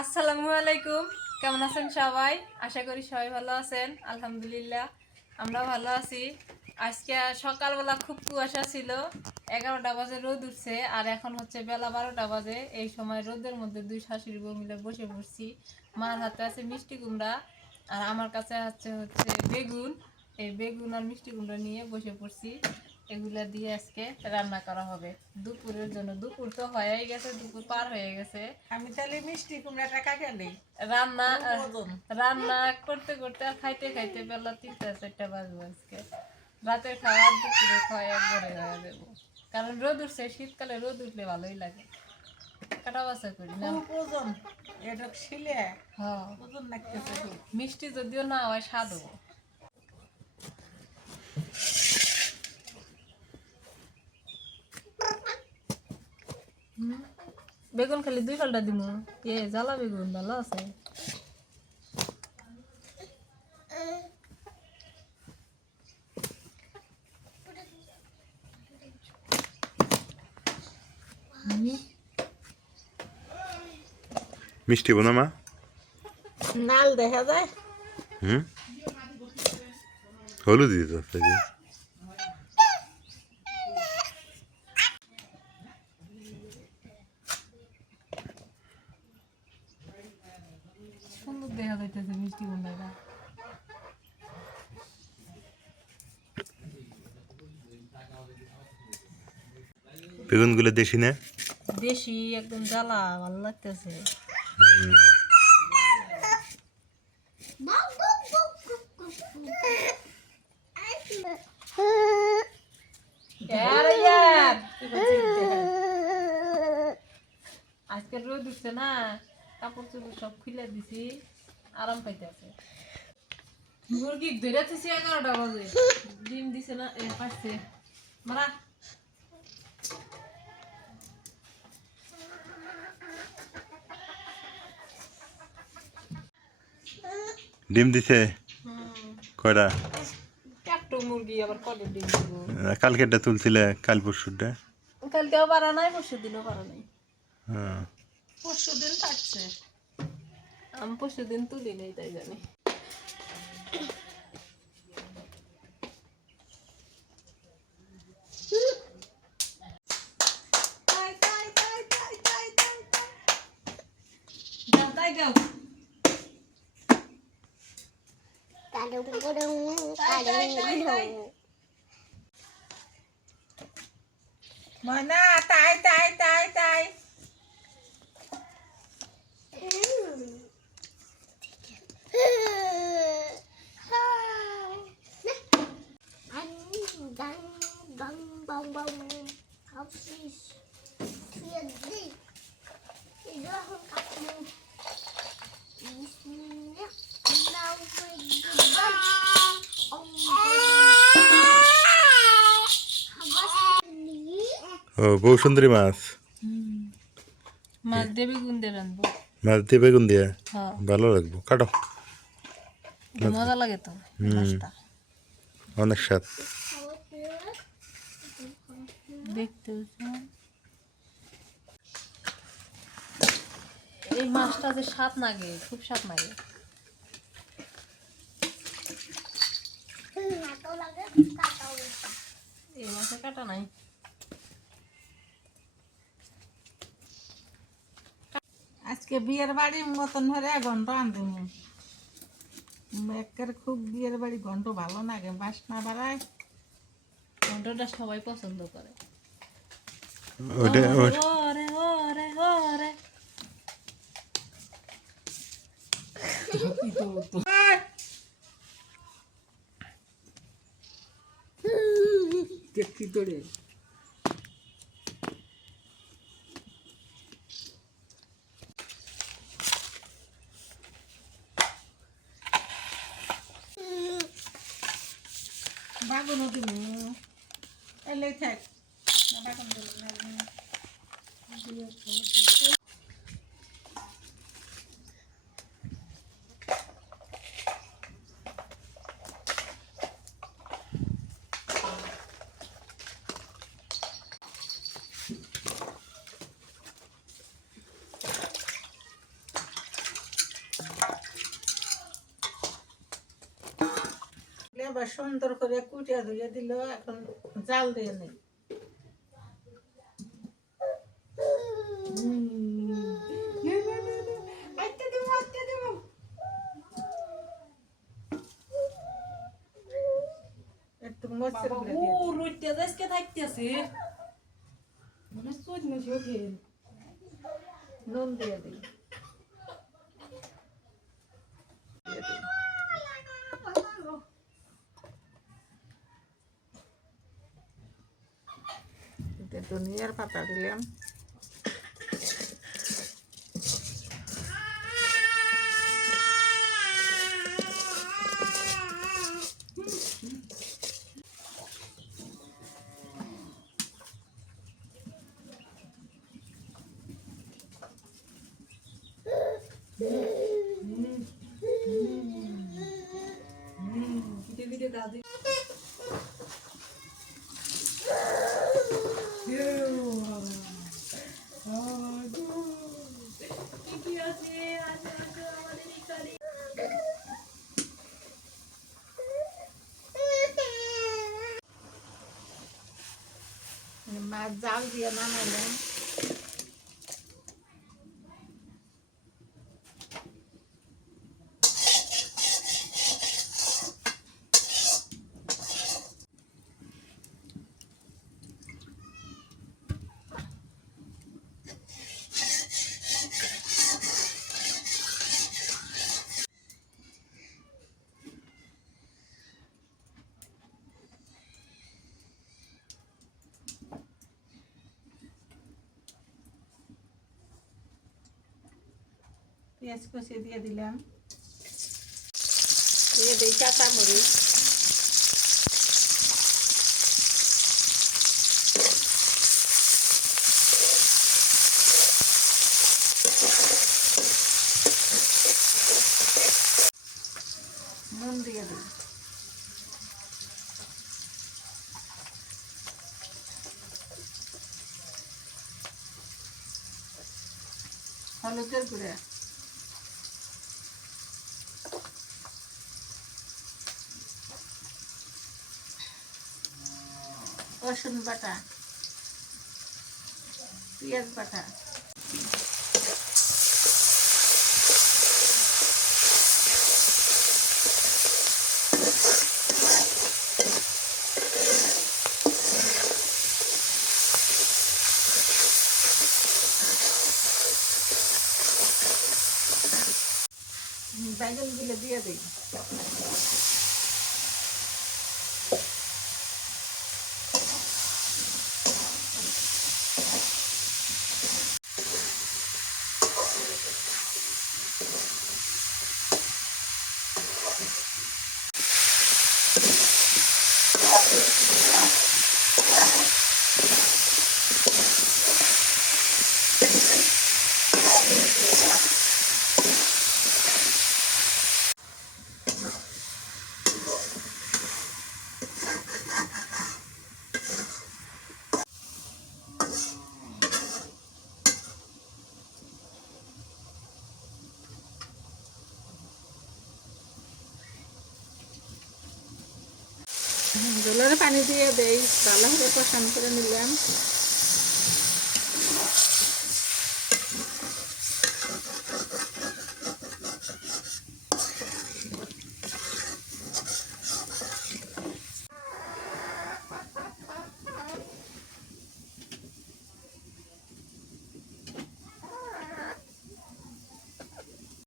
আসসালামু আলাইকুম। কেমন আছেন সবাই? আশা করি সবাই ভালো আছেন। আলহামদুলিল্লাহ আমরা ভালো আছি। আজকে সকালবেলা খুব কুয়াশা ছিল, 11টা বাজে রোদ উঠছে, আর এখন হচ্ছে বেলা 12টা বাজে। এই সময় রোদের মধ্যে দুই শাশুড়ি বউ মিলে বসে পড়ছি। মার হাতে আছে মিষ্টি কুমড়া, আর আমার কাছে হচ্ছে বেগুন। এই বেগুন আর মিষ্টি কুমড়া নিয়ে বসে পড়ছি। এগুলা দিয়ে আজকে রান্না করা হবে দুপুরের জন্য। দুপুর তো হয়েই গেছে, দুপুর পার হয়ে গেছে। আমি তাহলে মিষ্টি কুমড়াটা কাকে নেই রান্না রান্না করতে করতে আর খাইতে খাইতে বেলা 3টা 4টা বাজবে আজকে। রাতের খাওয়া দুপুরে খাওয়া একবারে হয়ে যাবো, কারণ রোদ উঠছে। শীতকালে রোদ উঠলে ভালোই লাগে। কাটা বাছা করি না। খুব ওজন, এটা শিলে হ্যাঁ, ওজন লাগতেছে খুব। মিষ্টি যদিও না হয় স্বাদ হবো। বেগুন খালি 2 ফালটা দিব। জ্বালা বেগুন ভালো আছে। মিষ্টি বোনা মা নাল দেখা যায়। হলুদ দিয়ে তো আপনাকে সুন্দর দেখা যাইতেছে মিষ্টি কুমড়াটা। বেগুনগুলো দেশি না? দেশি একদম জ্বালা, ভালো লাগতেছে। আজকে রোদ উঠছে না, কাপড় চোপড় সব খুলে দিছি, আরাম পাইতেছে। মুরগি ধরে দিছি 11টা বাজে, ডিম দিছে না, পাচ্ছে মারা। ডিম দিছে কয়টা? একটা মুরগি আবার কলে ডিম দিব। কালকেরটা তুলছিলে, কাল পরশুটা? কালকেও পারা নাই, পরশু দিনও পারা নাই। হ্যাঁ, পরশু দিন থাকছে। আমি পরশু দিন তুলি নেই, তাই জানি। তাই যাও। ময়না তাই তাই তাই তাই ও বউ সুন্দরী মাছ। মাছ দেবে গুন দিয়ে রানবো। মাছ দিয়ে বেগুন দিয়ে হ্যাঁ, ভালো লাগবো, কাটো। মজা লাগে তো মাছটা অনেক স্বাদ। দেখতে। এই মাছটা যে স্বাদ লাগে, খুব স্বাদ লাগে। এই মাছের কাটা নাই। আজকে বিয়ের বাড়ির মতন ধরে ঘন্ট আনতেন। একের খুব বিয়ের বাড়ি ঘন্ট ভালো লাগে, বাসনা বাড়ায়। ঘন্টটা সবাই পছন্দ করে। ওটা ওরে ওরে ওরে। দেখি তোরে বাগুন দিব এলে থাক বাগুন দিল না। এবার সুন্দর করে কুটিয়া ধুয়ে দিল, এখন জাল দিয়ে নেই। একটু মরচের গুঁড়া দিয়ে দিই। রুইতে দেশকে থাকতেছে মানে চোখ মাসি ওঠে নুন দিয়ে দিই। ধনিয়ার পাতা দিলাম, ভিডিও ভিডিও দাদি কি আছে আছে আছে আমাদের ইকারি মাছ জাল দিয়ে নামাইলাম। পেঁয়াজ কষে দিয়ে দিলাম, দিয়ে দিই কাঁচামরিচ, নুন দিয়ে দিই, হলুদের গুঁড়া, রসুন বাটা, পেঁয়াজ বাটা, বাইগনগুলো দিয়ে দিই। জলের পানি দিয়ে দেই, ভালোভাবে কষান করে নিলাম।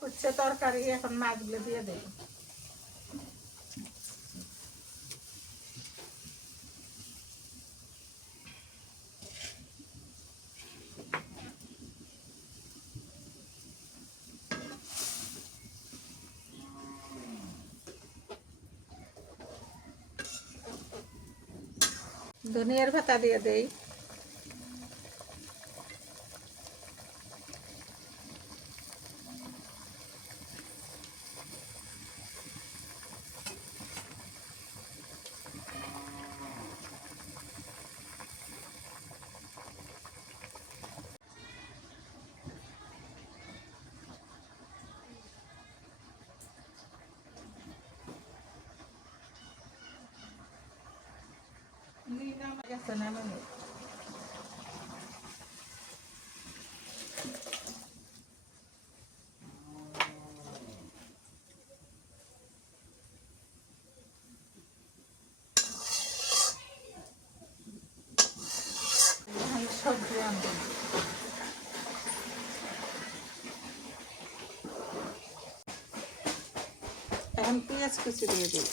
হচ্ছে তরকারি, এখন মাছগুলো দিয়ে দেই। ধনিয়ার পাতা দিয়ে দেই, লাগছে না মানে সবজি আনতে এখন পেঁয়াজ কুচি দিয়ে দিই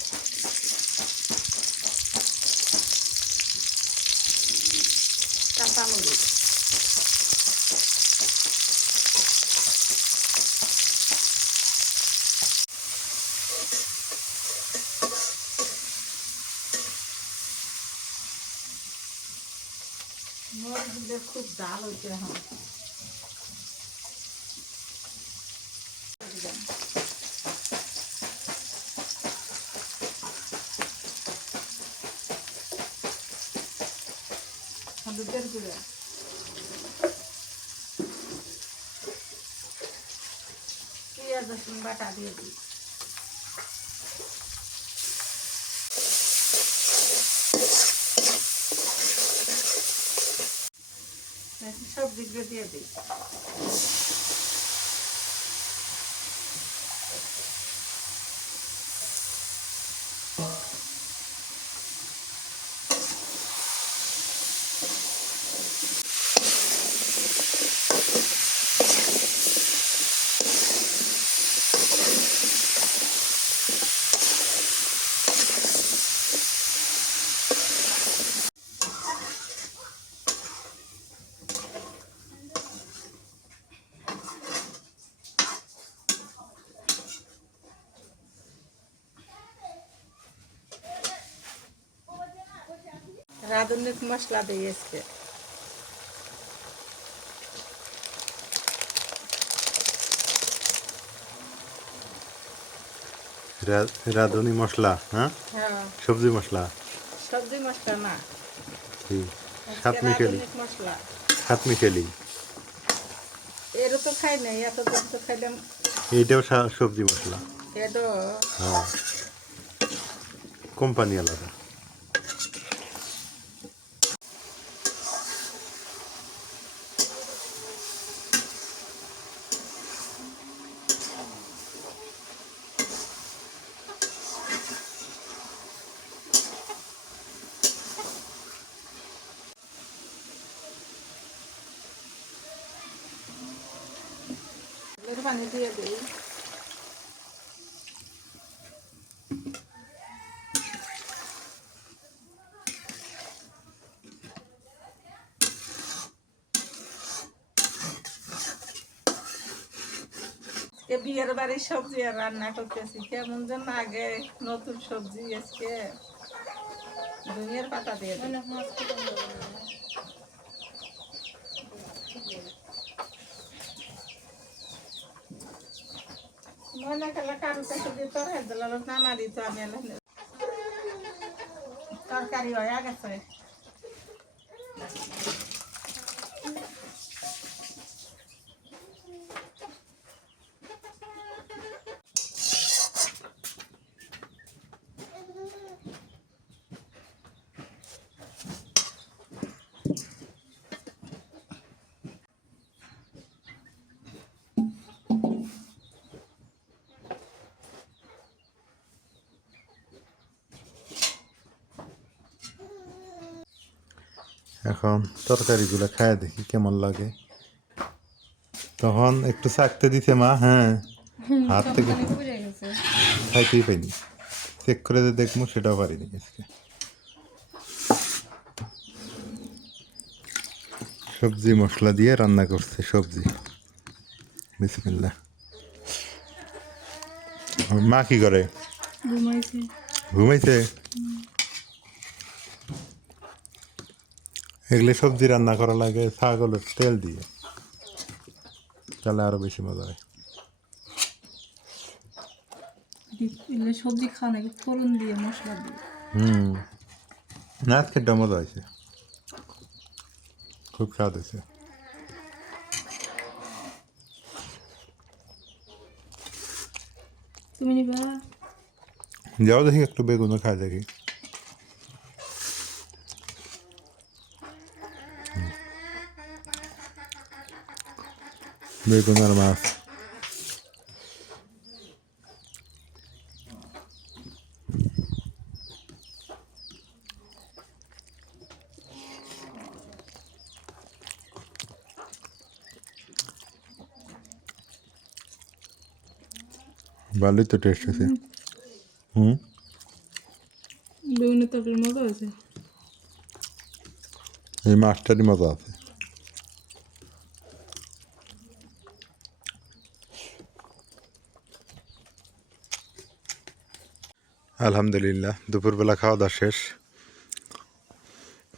কাঁচামরিচ মরিচ দিলে খুব জাল হচ্ছে এখন হলুদের গুঁড়া পেঁয়াজ রসুন বাটা দিয়ে দিই সবজিগুলো দিয়ে দিই রাঁধুনির মশলা দিই আজকে রাঁধুনি মশলা হ্যাঁ হ্যাঁ সবজি মশলা সবজি মশলা না কি আজকে সাত মিশালি রাঁধুনির মশলা সাত মিশালি এরও তো খাই নাই এতদিন তো খাইলাম এইটাও সবজি মশলা এটা হ্যাঁ কোম্পানি আলাদা পানি দিয়ে দিই বিয়ের বাড়ির সবজি আর রান্না করতেছি কেমন যেন আগে নতুন সবজি আজকে ধনিয়ার পাতা দিয়ে দিই মনে করলে কারো কাছে দিয়ে তরকারি দিলাম নামা দিত আমি তরকারি হয়ে গেছে এখন তরকারিগুলো খায় দেখি কেমন লাগে তখন একটু চাকতে দিতে মা হ্যাঁ হাত থেকে খাইতেই পাইনি চেক করে যে দেখবো সেটাও পারিনি আজকে সবজি মশলা দিয়ে রান্না করছে সবজি বিসমিল্লাহ মা কি করে ঘুমাইছে এগুলো সবজি রান্না করা লাগে ছাগলের তেল দিয়ে তাহলে আরো বেশি মজা হয় সবজি খাওয়া নাকি ফোড়ন দিয়ে মশলা দিয়ে না আজকে মজা হয়েছে খুব স্বাদ হয়েছে তুমি নিবা যাও দেখি একটু বেগুনও খাই দেখি বেগুন আর মাছ। ভালোই তো টেস্ট আছে। হুম, বেগুনের তরকারির মজা হয়েছে। এই মাছটারই মজা আছে। আলহামদুলিল্লাহ দুপুরবেলা খাওয়া দাওয়া শেষ।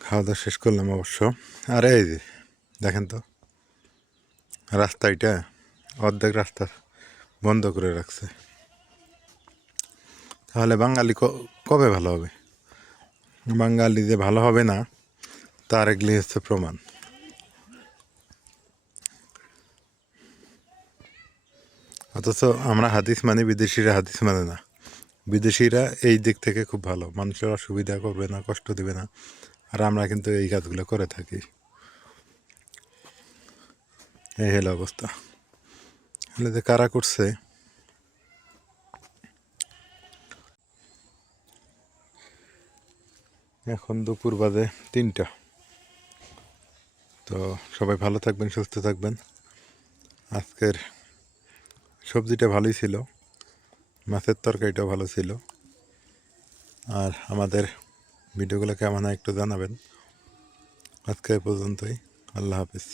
খাওয়া দাওয়া শেষ করলাম অবশ্য। আরে এই যে দেখেন তো রাস্তা, এটা অর্ধেক রাস্তা বন্ধ করে রাখছে। তাহলে বাঙালি কবে ভালো হবে? বাঙালি যে ভালো হবে না তার এগুলি হচ্ছে প্রমাণ। অথচ আমরা হাদিস মানি, বিদেশিরা হাদিস মানে না। বিদেশিরা এই দিক থেকে খুব ভালো, মানুষের অসুবিধা করবে না, কষ্ট দেবে না, আর আমরা কিন্তু এই কাজগুলো করে থাকি। এই হলো অবস্থা। হলে যে কারা করছে, এখন দুপুর বাজে 3টা। তো সবাই ভালো থাকবেন, সুস্থ থাকবেন। আজকের সবজিটা ভালোই ছিল, মাছের তরকারিটাও ভালো ছিল। আর আমাদের ভিডিওগুলো কেমন হয় একটু জানাবেন। আজকে এই পর্যন্তই। আল্লাহ হাফিজ।